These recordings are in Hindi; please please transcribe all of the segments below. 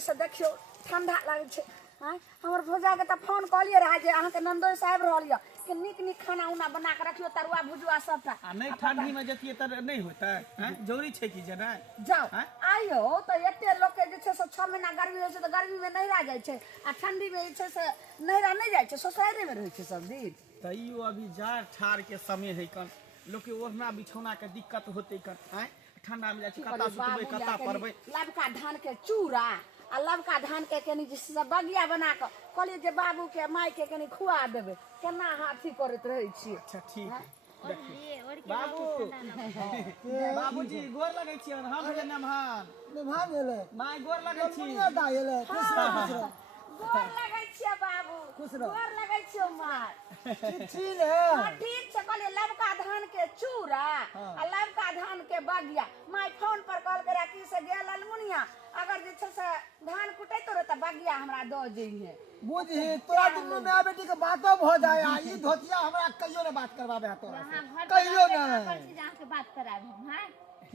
से देखियो ठंडा लागे छे। हमर भौजा के त फोन कलिए रहा जे अहाँ के नंदोई साहब रहलिए कि निक निक खाना उना बना के रखियो तरुआ भुजुआ सबटा आ नहीं ठंडी में जतिए त नहीं होता है जरूरी छे कि जना जाओ आइयो त एते लोग के जे छे से 6 महीना गर्मी होय छे त गर्मी में नहिरा जाय छे आ ठंडी में जे छे से नहिरा नहीं जाय छे सोसाइटी में रहै छे सब दिन तइयो अभी जाड़ ठार के समय है कन लोग के ओढ़ना बिछौना के दिक्कत होते कन ठंडा में जाय छे कता सुतबे कता परबे लबका धान के चूड़ा आ लबका धान के कनी जे बगिया बना के कहलिए जे बाबू के माई के कनी खुआ देबे केना हाथी करत रहै छी। अच्छा ठीक है बाबू बाबूजी गोर लगै छी हम भेले नमहान नमहान भेले माय गोर लगै छी मुनिया दा गेले खुश रह गोर लगै छी बाबू खुश रह गोर लगै छी माय ठीक है हां ठीक छै कहलिए लबका धान के चूड़ा आ लबका धान के बगिया माय फोन पर कॉल करा की से गेल अलमुनिया अगर जे छै से धान कुटै तो त बगिया हमरा द जइहे बुझी तोरा दुनु माय बेटी के बातो भ जाय आ ई धोतिया हमरा कहियो ने बात करवाबे तोरा कहियो ने जाके बात कराबे हां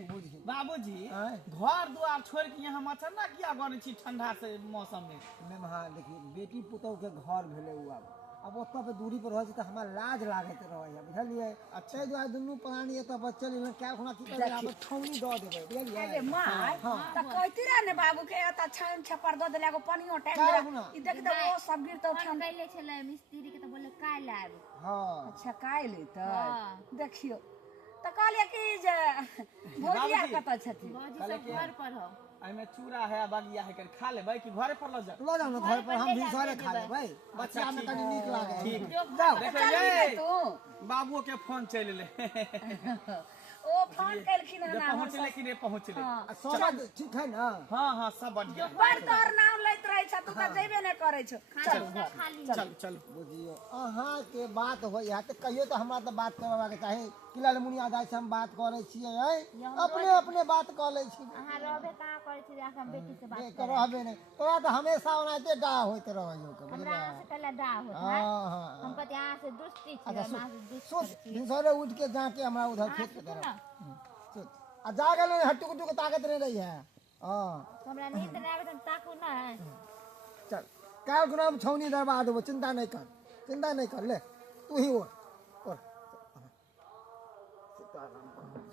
बुझी बाबूजी घर द्वार छोड़ के यहाँ मचरना किया गरे छी ठंडा से मौसम में मेहमान देखी बेटी पुतौ के घर भेले उ अब ओत्ता पे दूरी पर रह जे त हमरा लाज लागत रहय बुझलिए अच्छा दुआ दुनु प्राणी एत बचल न क्या खुना की करे अब ठौनी द देबे बुझलिए अरे माय त कहती रे ने बाबू के एत छान छपर द देला को पनियो टाइम दे ई देख दे वो सब गिर तो फोन कैले छले मिस्त्री के त बोले काल आबे हां अच्छा काल एतै देखियो त कहलिए कि जे भौजिया कत छथि भौजी सब घर पर हो आइमे चूड़ा है बगिया है कर खा लेबै कि घरे पर ल जा ना घर पर हम भी सारे खा लेबै बच्चा में कनी नीक लागे ठीक जाओ देखो ये बाबुओ के फोन चल ले ओ फोन केलखिन जे ना पहुंचले कि नहीं पहुंचले सब ठीक है ना हां सब बढ़िया बड़ तोर नाम लैत रहै छ तू त जइबे नै करै छ चल चल चल बुझियो अहाँ के बात होय है त कहियो त हमरा त बात करबा के चाहे किलाल मुनिया दाई से हम बात करे छियै अपने अपने बात कर ले छी अहाँ रहबे कहां करे छी जाके हम बेटी से बात कर रहबे नहीं तोरा त हमेशा ओनाते डा होइत रहयो के हमरा से कला डा होत है हम कहते यहां से दुष्टि छी मां से दुष्टि दिन सारे उठ के जाके हमरा उधर खेत के तरफ आ जा गेल हट्टू कुट्टू के ताकत नहीं रही है हां हमरा नींद नहीं आवे त ताकू ना है चल काल गुना हम छौनी दरबा देबो चिंता नहीं कर ले तू ही और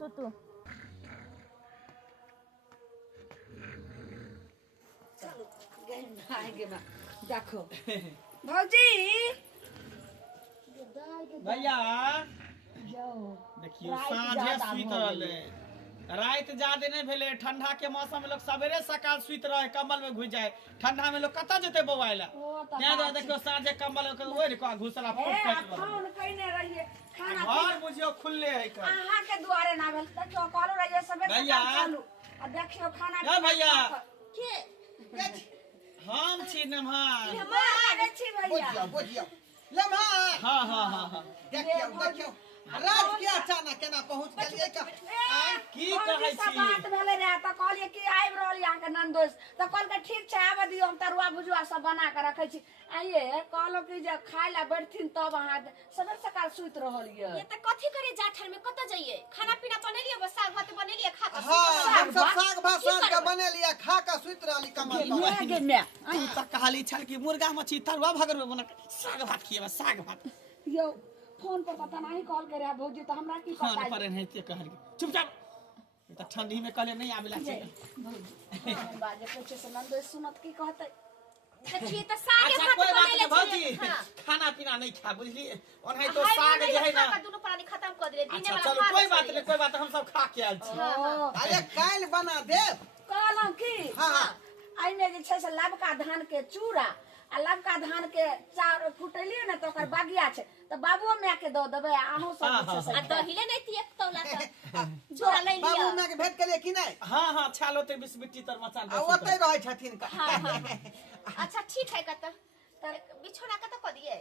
सुतू चलो आएंगे ना देखो भौजी भैया जाओ देखियो साँझे सुइत रहले रात ज्यादा नहीं भेले ठंडा के मौसम में लोग सवेरे सकाल सुइत रहे कंबल में घुस जाए ठंडा में लोग कता जते बवाइला त्या जा देखियो साँझे कंबल के ओढ़ के घुसला फट फट फोन कइने रहिए खाना घर बुझियो खुले है कर अहाँ के दुआरे ना भेल त जो कहलो रहिए सबे भैया चलू आ देखियो खाना ए भैया के हम छी नमहार हम आगे छी भैया बुझियो लम्हा हां हां हां हां देखियो रात के अचानक केना पहुंच गेलिए की कहै छी बात भेले रे त कहलिए कि आइब रहल यहाँ के नंदोस त कहल के ठीक छै आबे दियो हम तरुआ भुजुआ सब बना के रखै छी आइए कहलो कि जे खाइ ला बैठथिन तब अहाँ सवेर सकाल सुइत रहलिए ये त कथि करे जाठर में कत जाइए खाना पीना बनेलिए बस साग भात बनेलिए खा के हां हम सब साग भात साग के बनेलिए खा के सुइत रहली कमल पर गे मैं तू त कहली छल कि मुर्गा मछली तरुआ भगर बना साग भात खिएबा साग भात यो फोन पर पता नहीं कॉल करे भौजी त हमरा की खान पता पर नहीं ते कहल चुपचाप त ठंडी में कहले नहीं आवेला छै बाजे पूछे से नंदोस सुनत की कहतै देखिए त साग अच्छा भात कोई बात बनेले नहीं भौजी खाना पीना नहीं खा बुझली ओनहि तो हाय साग जे है ना का दोनों प्राणी खत्म कर दिले दिने अच्छा वाला चलो कोई बात हम सब खा के आल छी अरे काल बना दे कहलौं की हां आई में जे छै से लबका धान के चूड़ा आ लबका धान के चार कुटलिए न त ओकर बगिया छै त बाबुओ माय के द देबै अहूं सब छै से आ दहिले नहीं थी एक तौला त जोड़ा ले लिया बाबू माय के भेट के लिए कि नहीं हां हां छालो ते बिस्बिटी तर मचान आ ओतै रहै छथिन का अच्छा ठीक है कत बिछोना कत क दिए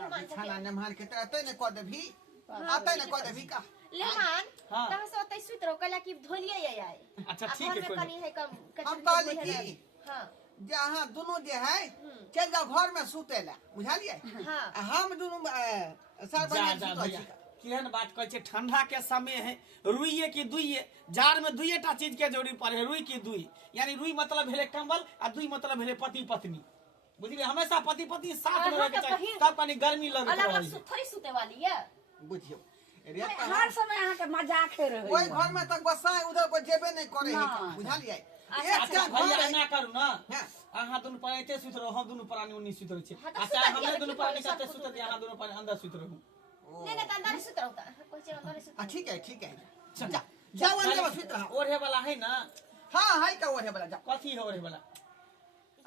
लेमान खाना नमहार के तरते ने क देभी आते ने क देभी का लेमान हाँ। तब से ओतै सुत रहो कला की धोलिए आए अच्छा ठीक है घर में कोई कनी है कम हम कहली कि हां जहाँ दोनों जे है चल जाओ घर में सुतेला बुझलिए हां हम दोनों सर बने सुतै छी केहन बात कहै छै ठंडा के समय है रुइये की दुइये जाड़ में दुइये टा चीज के जरूरी पड़े है रुई की दुई यानी रुई मतलब भेले कंबल आ दुई मतलब भेले पति पत्नी बुझलिए हमेशा पति पत्नी साथ में रहे के चाहिए तब कनी गर्मी लगत अलग रहे अलग थोड़ी सुते वाली है बुझियो हर समय अहाँ के मजाक रहे ओइ घर में तक बसा उधर कोई जेबे नहीं करे है बुझलिए अच्छा भैया एना करू ना अहाँ दुनु पर एते सुत रहो हम दुनु प्राणी उन्नी सुत रहे छी अच्छा हमने दुनु प्राणी साथे सुत दी अहाँ दुनु प्राणी अंदर सुत रहू नहीं त अंदर सुत रहता कोई चल अंदर सुत ठीक है जा जाओ अंदर सुत रहा ओढ़े वाला है ना हां हाय का ओढ़े वाला जा कथी है ओढ़े वाला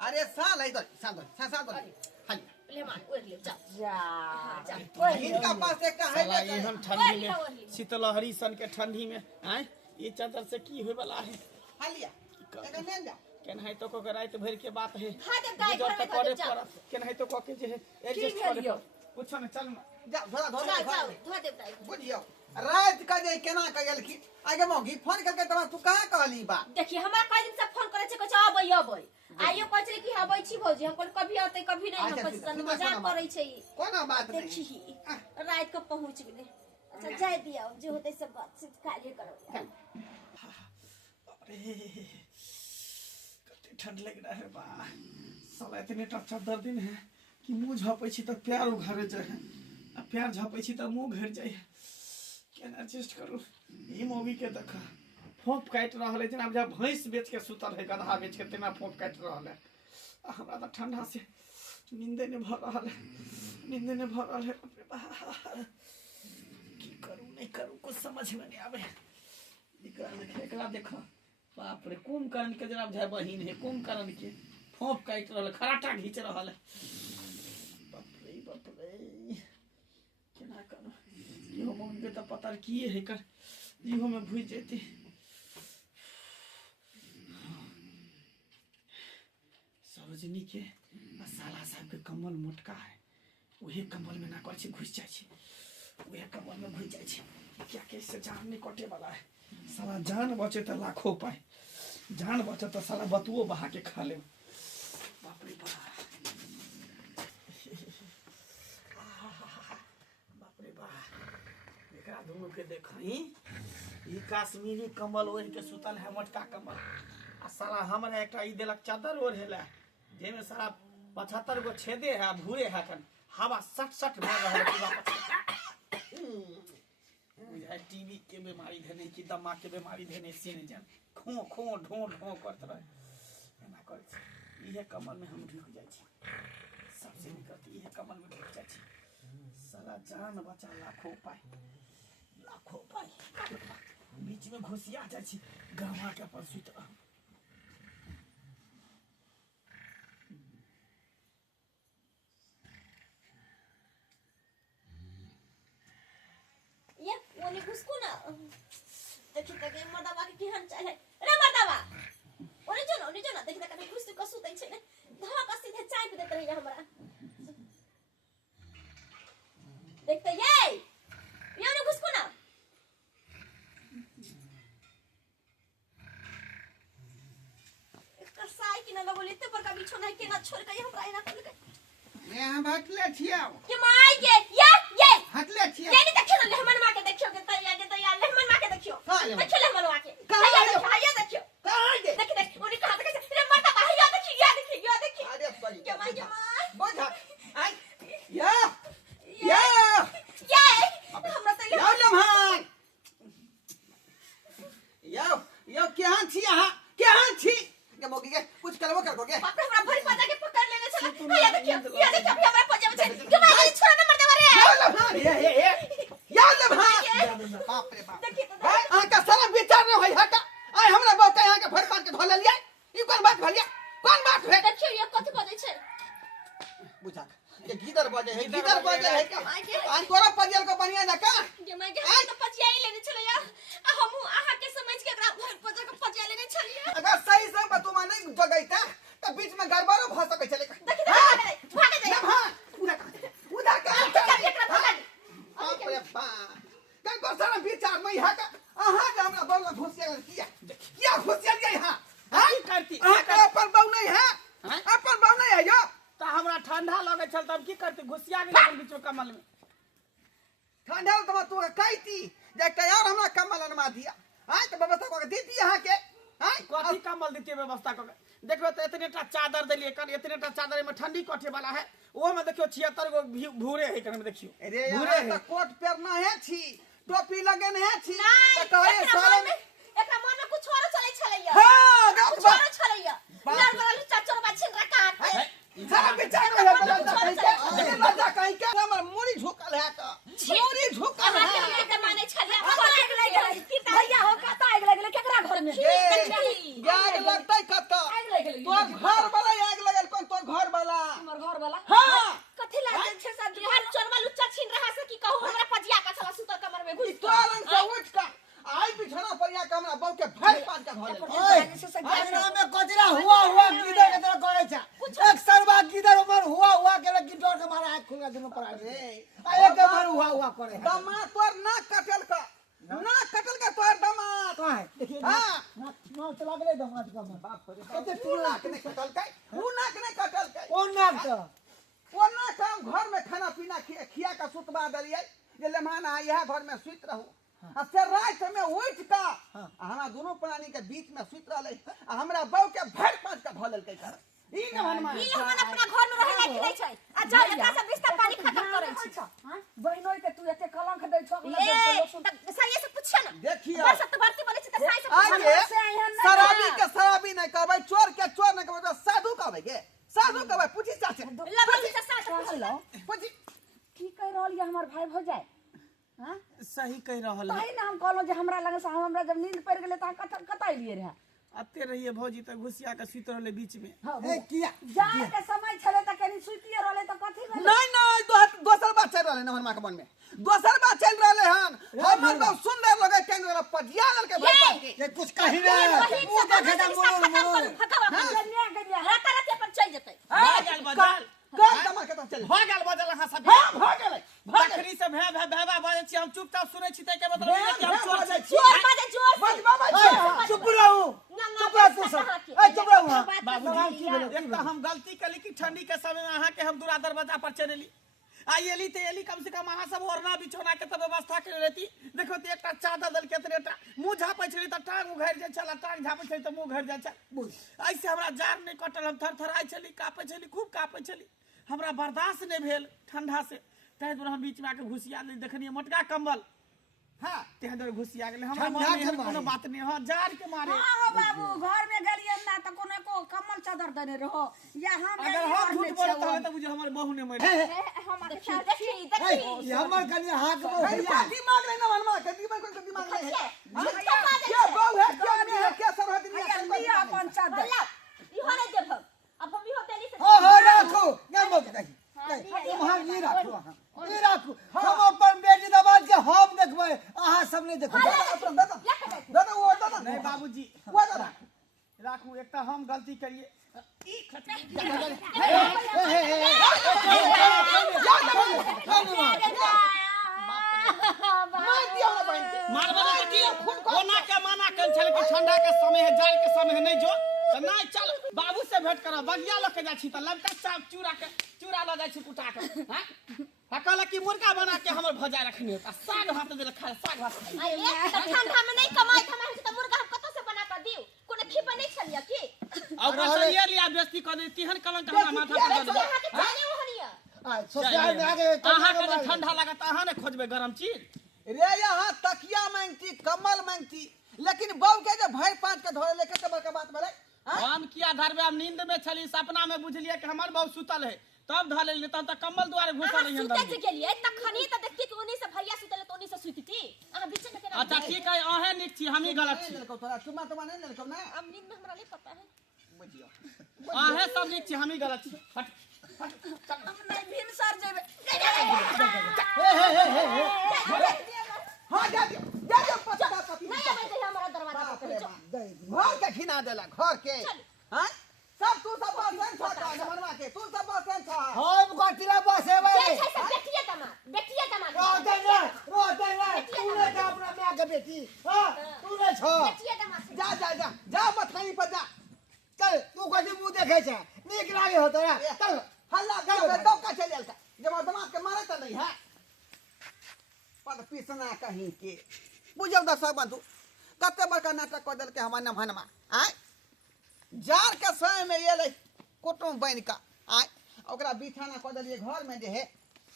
अरे साल है इधर साल हां ले मार ओढ़ ले जा जा इनका पास एक का है एहन ठंडी में शीतलहरी सन के ठंडी में आए ये चादर से की होय वाला है हालिया एक ले जा केनाहि तो को रात भर के बात है हां दे गाय घर में करे पड़त केनाहि तो को के जे है एडजस्ट करे कुछ न चल जा थोड़ा जाओ धो दे दाई बुझियो रात का जे केना कयल की आगे मौगी फोन करके तू कहां कहली बा देखिए हमरा कई दिन से फोन करे छै कहै अबै आइयो कहै छै कि अबै छी भौजी हम कभी आते कभी नहीं हम पसंद मजाक करै छै कोनो बात नहीं देखी रात को पहुंच गेले अच्छा जाय दिया जे होते सब बात से काले करो अरे कते ठंड लग रहा है बा साला इतने चादर दिन है कि मुंह झपै छी त पैर उघारे जाय है आ पैर झपै छी त मुंह घेर जाय है केना एडजस्ट करू ई मूवी के देखा फोप काट रहल है जना जब भैंस बेच के सुतल है गधा बेच के तेना फोप काट रहल है हमरा त ठंडा से नींदे ने भर रहल है की करू नहीं करू कुछ समझ में नहीं आवे एकरा देखो बाप रे कुंभकर्ण के जना भाई बहिन है कुंभकर्ण के फोप काट रहल खराटा घीच रहल है बाप रे केना करू इहो मम्मी के त पता किए है कर इहो में भूल जेती सरोजनी के साला साहब के कम्बल मोटका है वही कम्बल में ना कर छी घुस जाय छी वही कम्बल में घुस जाय छी क्या कैसे जान नहीं कटे वाला है साला जान बचे तो लाखों पाए जान बचे तो साला बतुओ बहा के खा ले बाप रे बाप एकरा दोनों के देखई ई कश्मीरी कम्बल ओढ़ के सुतल है मोटका कम्बल आ साला हमरा एकटा ई देलक चादर ओढ़ेला जेमे सारा 75 गो छेदे है भूरे है कन हवा सट मार रहल पूरा बुझाय टीवी के बीमारी धने की दिमाग के बीमारी धने से नहीं जान खो ढो करत रहे एना कर छी इहे कमल में हम ढुक जाय छी सबसे निकट इहे कमल में ढुक जाय छी साला जान बचा लाखों पाए बीच में घुसिया जाय छी गहवा के पर सुत रह ये ओने घुसको ना देखि त के मर्दावा के केहन चाहे रे मर्दावा ओने जो ना देखि त कने घुस के सुतै छै ने धक सीधे चाय पे देत रही हमरा देख त ये ओने घुसको ना एकटा साई कि ना बोले ते पर का बिछोना के ना छोड़ के हमरा एना कर के ले हम हटले छिया के माय ये हटले छिया ये नहीं देखियो लहमन मां के देखियो के तैयार लहमन मां के देखियो देखियो लहमन मां के हां देखियो कहां दे देख उन्हें कहा था कि रे मर्दा भाई या देखियो अरे सॉरी क्या माय बोझ आई या हमरा तो याओ लम्हान याओ केहां छी के मोगी के कुछ करबो करबोगे बाप रे हमरा भरी पता के पकड़ लेने चले या देखियो अभी हमरा पजे में छै के माय छोड़ ना मर्दा रे याओ लम्हान याओ लम्हान बाप रे बाप आ का सारा विचार न होई हका आई हमरा बाप के यहां के भर पान के धो लेलिए ई कोन बात भलिया कोन बात है देखियो ये कथि बजै छै बुझा ये गीदर बजे है क्या आज कोरा पजियल को बनिया जा का के माय के तो पजिया ही लेने चले या हम आहा के समझ के एकरा भर पजा के पजिया लेने चलिए अगर सही से बतुमा नहीं जगैता तो बीच में गड़बड़ भ सके चले भागे जाए हां पूरा उधर का बाप रे बाप कई बरसाना विचार नहीं है का आहा के हमरा बौला घुसिया किया घुसिया दिया यहां हां करती आहा पर बौ नहीं है अपन बौ नहीं है यो तो हमरा ठंडा लगे चल तब की करते घुसिया गेल बीच में कमल में ठंडा तो तू कहती जे तैयार हमरा कम्बल अनमा दिया हां तो व्यवस्था को दे दी यहां के हां कथी कम्बल देती व्यवस्था को देखो तो इतनेटा चादर दिलिए कन इतनेटा चादर में ठंडी कटे वाला है वो में देखियो 76 गो भूरे है कन में देखियो अरे भूरे यार है तो कोट पहनना है छी टोपी लगन है छी नहीं तो कहे साले में एकरा मन में कुछ और चलै छलैया हां कुछ और छलैया लड़ बड़ा चाचर बाछिन रकात सारा बेचारा है लज्जा कहीं के हमर मुड़ी झुकल है तो मुड़ी झुकल है के माने छलिया भैया हो कता आग लगले केकरा घर में आग लगतै कत तोर घर वाला आग लगल कोन तोर घर वाला हमर घर वाला हां कथि लागे छे सब बिहार चोरवा लुच्चा छीन रहा से की कहूं हमरा पजिया का चला सुतर कमर में घुस तोरन से उठ का आई बिछना परिया के हमरा बहु के भर पान का धले हमरा में कचरा हुआ गिदर के तरह करे छ एक सरवा गिदर उमर हुआ के लगी डर के मारा आंख खुला दुनो पर रे आ एक बार हुआ करे दमा तोर ना कटल का तोर दमा का है देखिए हां ना चला गेले दमाद का बाप रे कते तू नाक ने कटल का ऊ नाक ने कटल का कौन नाक तो वो ना काम घर में खाना पीना खिया का सुतवा दलिए जे लेमान आ यह घर में सुत रहू आ से रात में उठ का हमरा दोनों प्राणी के बीच में सुत रहले आ हमरा बहू के भर पांच का भलल के कर ई न हनुमान ई लोग अपना घर में रहना कि नहीं छै आ जा एकरा से बिस्तर पानी खत्म करे छै हां बहिनोई के तू एते कलंक दै छ सही से पूछिए ना देखिए बस तो भर्ती बने छै त सही से आगे शराबी के शराबी नहीं कहबै चोर के चोर नहीं कहबै साधु कहबै के साधु कहबै पूछी चाचे लबड़ी से साथ हेलो पूछी की कह रहल ये हमर भाई भ जाए हां सही कह रहल है तही ना हम कहलो जे हमरा लगे से हमरा जब नींद पड़ गेले त कता लिए रहे आते रहिए भौजी तक घुसिया के सुत रहले बीच में ए किया जाए के समय छले त कनी सुतिए रहले त कथि भेल नहीं दोसर बात चल रहले न हनुमान के मन में दोसर बात चल रहले हन हमर बहुत सुंदर लगे केंद्र वाला पजिया के भर पान के ये कुछ कही ना वो देखे ना मोर फकावा कन्या कन्या रात रात अपन चल जेतै हो गेल बदल कल दमा के चल हो गेल बदल अहां सब हां भ गेलै बकरी से भेबा बाजै छी हम चुपचाप सुनै छी तै के मतलब नहीं कि हम चोर छी जोर माजे जोर बज बाबा चुप रहू चुप रह तू सब ए चुप रहू बाबूजी एक तो हम गलती कली कि ठंडी के समय में अहां के हम दूरा दरवाजा पर चलेली आई एली ते एली कम से कम अहां सब ओरना बिछोना के त व्यवस्था कर लेती देखो त एकटा चादर दल के तरेटा मुंह झापै छली त टांग उघार जाय छला टांग झापै छली त मुंह घर जाय छल ऐसे हमरा जार नहीं कटल हम थरथराई छली कापै छली खूब कापै छली हमरा बर्दाश्त नहीं भेल ठंडा से तै दुआरे हम बीच में आके घुसिया ले देखनी मोटका कंबल हां ते अंदर घुसिया गेले हमरा मन में कोनो बात नहीं हां जार के मारे हां हो बाबू घर में गेलिए ना त कोनो को कम्बल चादर देने रहो या हम अगर हम झूठ बोलत हवे त बुझे हमर बहू ने मर हम देखी ये हमर कनी हाथ में भैया दिमाग नहीं न हनुमान के दिमाग कोई दिमाग नहीं है क्या बहू है क्या नहीं है क्या सरहद नहीं है लिया अपन चादर ई हो नहीं देब अब हम ई हो तेली से हो राखो ना मत कही वहां ये राखो ये राखो हम अपन बेटी दबाद के हम देखबै अहाँ सब नहीं देखबै दादा वो दादा नहीं बाबूजी वो दादा राखू एकटा हम गलती करिए ई मारबा की कोना के माना कन छल के ठंडा के समय है जाड़ के समय है नहीं जो त नहीं चल बाबू से भेंट कर बगिया ल के जा छी त लमका चाप चूरा ल जाय छी कुटा के हां हकल की मुर्गा बना के हमर भजा रखनी त साग भात दे खा साग भात ठंडा में नहीं कमाई थमा त मुर्गा हम कत से बना के दिउ कोनो खिप नहीं छलिया की और ये लिया बेइज्जती कर दे तिहन कलंक हमरा माथा पर दे यहाँ के जाने ओहनिया ससुराल में आगे अहाँ के ठंडा लागत अहाँ ने खोजबे गरम चीज रे यहाँ तकिया मांगती कम्बल मांगती लेकिन बहू के जे भर पांच के धरे ले कते बड़का बात भेलै हम किया धरबे हम नींद में छली सपना में बुझलिए कि हमर बहू सुतल है तब धर लेली तब तक कम्बल द्वारे घुसल रही सुते से गेलिए तखनी त देखती कि उन्हीं से भैया सुतले त उन्हीं से सुतती अहाँ बीच में केना अच्छा ठीक है अहे निक छी हम ही गलत छी तोरा चुमा तो नहीं लेलको ना अब नींद में हमरा नहीं पता है बुझियो अहे सब निक छी हम ही गलत छी हट हम नहीं भिन सर जेबे हां जा दियो पता पति नहीं आबै छै हमरा दरवाजा पर घर के खिना देला घर के हां सब तू सब बसन छका मनवा के तू सब बसन छ हम गटिला बसे भाई ये छै सब बेटिए दमाद रोते ना तू ने का अपना मां के बेटी हां तू ने छ बेटिए दमाद जा मथाई पर जा चल तू कथि मुंह देखे छ नीक लागे हो तोरा चल हल्ला कर दौका चल जाता जब दमाद के मारे त नहीं है पद पिसना कहीं के बुझल दर्शक बंधु कते बड़का नाटक कर देलकै हमर नमहनमा आय जार के समय में ये कुटुम बन का आय ओकरा बिछाना कर देलिए घर में जे है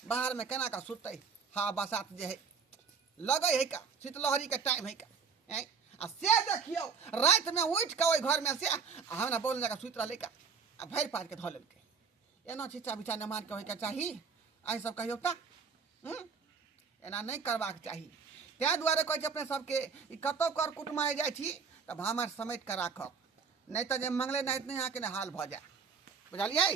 बाहर में केना का सुतै हाँ बसात जे है लगे है का शीतलहरी के टाइम है का आय आ से देखियो रात में उठ के ओइ घर में से हमरा बोल जगह सुत रहले का आ भर पार के धो लेलकै एना छिचा बिछा न मान के होय के चाही आइ सब कहियो ता एना नहीं करबाक चाही तै दुआरे कहै छै अपने सबके ई कतौ कर कुटुमाय जाइ छी तब हमर समेट के राखब नहीं तो जे मंगले नाइत नहीं आके हाल भ जाए बुझलियै।